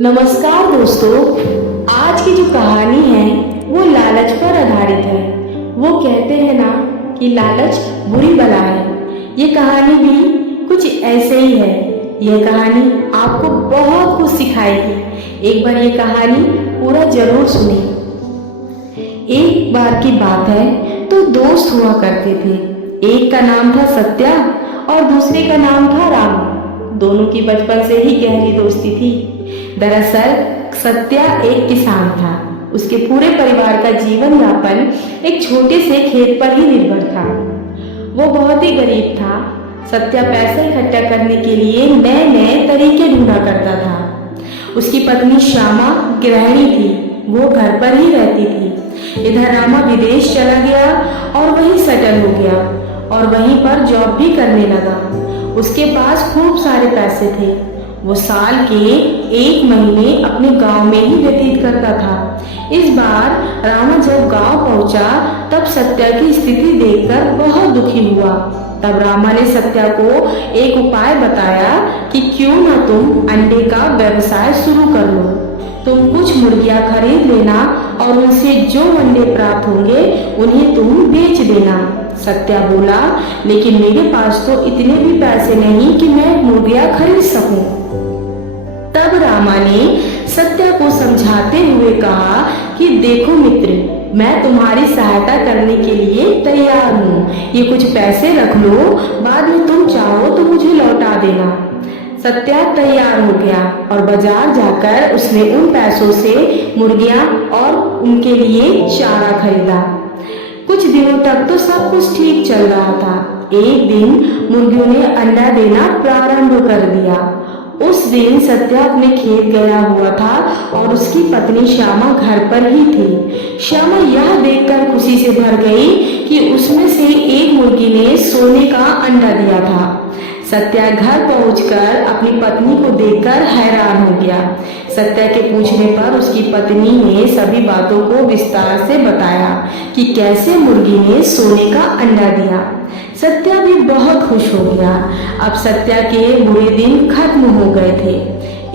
नमस्कार दोस्तों, आज की जो कहानी है वो लालच पर आधारित है। वो कहते हैं ना कि लालच बुरी बला है। ये कहानी भी कुछ ऐसे ही है। यह कहानी आपको बहुत कुछ सिखाएगी। एक बार ये कहानी पूरा जरूर सुनिए। एक बार की बात है तो दोस्त हुआ करते थे। एक का नाम था सत्या और दूसरे का नाम था राम। दोनों की बचपन से ही गहरी दोस्ती थी। दरअसल सत्या एक किसान था। उसके पूरे परिवार का जीवन यापन एक छोटे से खेत पर ही निर्भर था। वो बहुत ही गरीब था। सत्या पैसा इकट्ठा करने के लिए नए नए तरीके ढूंढा करता था। उसकी पत्नी श्यामा गृहिणी थी। वो घर पर ही रहती थी। इधर रामा विदेश चला गया और वहीं सेटल हो गया और वहीं पर जॉब भी करने लगा। उसके पास खूब सारे पैसे थे। वो साल के 1 महीने अपने गांव में ही व्यतीत करता था। इस बार रामा जब गांव पहुंचा तब सत्या की स्थिति देखकर बहुत दुखी हुआ। तब रामा ने सत्या को एक उपाय बताया कि क्यों ना तुम अंडे का व्यवसाय शुरू कर लो। तुम कुछ मुर्गियां खरीद लेना और उनसे जो अंडे प्राप्त होंगे उन्हें तुम बेच देना। सत्या बोला, लेकिन मेरे पास तो इतने भी पैसे नहीं कि मैं मुर्गियां खरीद सकूं। तब रामा ने सत्या को समझाते हुए कहा कि देखो मित्र, मैं तुम्हारी सहायता करने के लिए तैयार हूँ। ये कुछ पैसे रख लो, बाद में तुम चाहो तो मुझे लौटा देना। सत्या तैयार हो गया और बाजार जाकर उसने उन पैसों से मुर्गियां और उनके लिए चारा खरीदा। कुछ दिनों तक तो सब कुछ ठीक चल रहा था। एक दिन मुर्गियों ने अंडा देना प्रारंभ कर दिया। उस दिन सत्या अपने खेत गया हुआ था और उसकी पत्नी श्यामा घर पर ही थी। श्यामा यह देखकर खुशी से भर गई कि उसमें से एक मुर्गी ने सोने का अंडा दिया था। सत्या घर पहुंचकर अपनी पत्नी को देखकर हैरान हो गया। सत्या के पूछने पर उसकी पत्नी ने सभी बातों को विस्तार से बताया कि कैसे मुर्गी ने सोने का अंडा दिया। सत्या भी बहुत खुश हो गया। अब सत्या के बुरे दिन खत्म हो गए थे।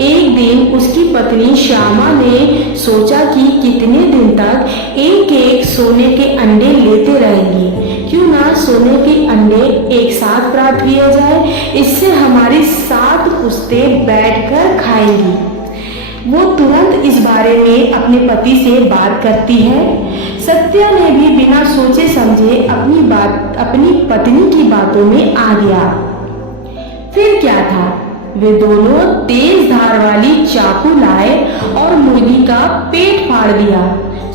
एक दिन उसकी पत्नी श्यामा ने सोचा कि कितने दिन तक एक एक सोने के अंडे लेते रहेंगी। क्यों ना सोने के अंडे एक साथ प्राप्त किया जाए, इससे हमारी 7 पुश्तें बैठकर खाएंगी। वो तुरंत इस बारे में अपने पति से बात करती है। सत्या ने भी बिना सोचे समझे अपनी पत्नी की बातों में आ गया। फिर क्या था, वे दोनों तेज धार वाली चाकू लाए और मुर्गी का पेट फाड़ दिया।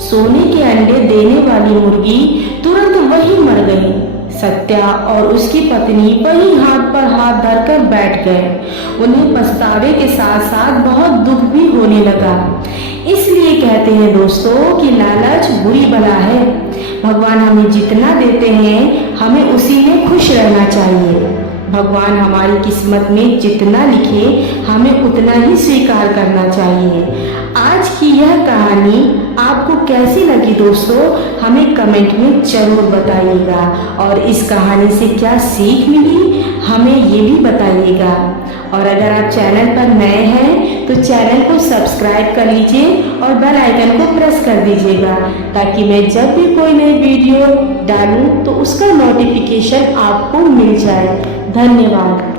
सोने के अंडे देने वाली मुर्गी तुरंत वहीं मर गई। सत्या और उसकी पत्नी वहीं हाथ पर हाथ धरकर बैठ गए। उन्हें पछतावे के साथ साथ बहुत दुख भी होने लगा। इसलिए कहते हैं दोस्तों कि लालच बुरी बला है। भगवान हमें जितना देते हैं हमें उसी में खुश रहना चाहिए। भगवान हमारी किस्मत में जितना लिखे हमें उतना ही स्वीकार करना चाहिए। आज की यह कहानी आपको कैसी लगी दोस्तों, हमें कमेंट में जरूर बताइएगा। और इस कहानी से क्या सीख मिली हमें ये भी बताइएगा। और अगर आप चैनल पर नए हैं तो चैनल को सब्सक्राइब कर लीजिए और बेल आइकन को प्रेस कर दीजिएगा, ताकि मैं जब भी कोई नई वीडियो डालूं तो उसका नोटिफिकेशन आपको मिल जाए। धन्यवाद।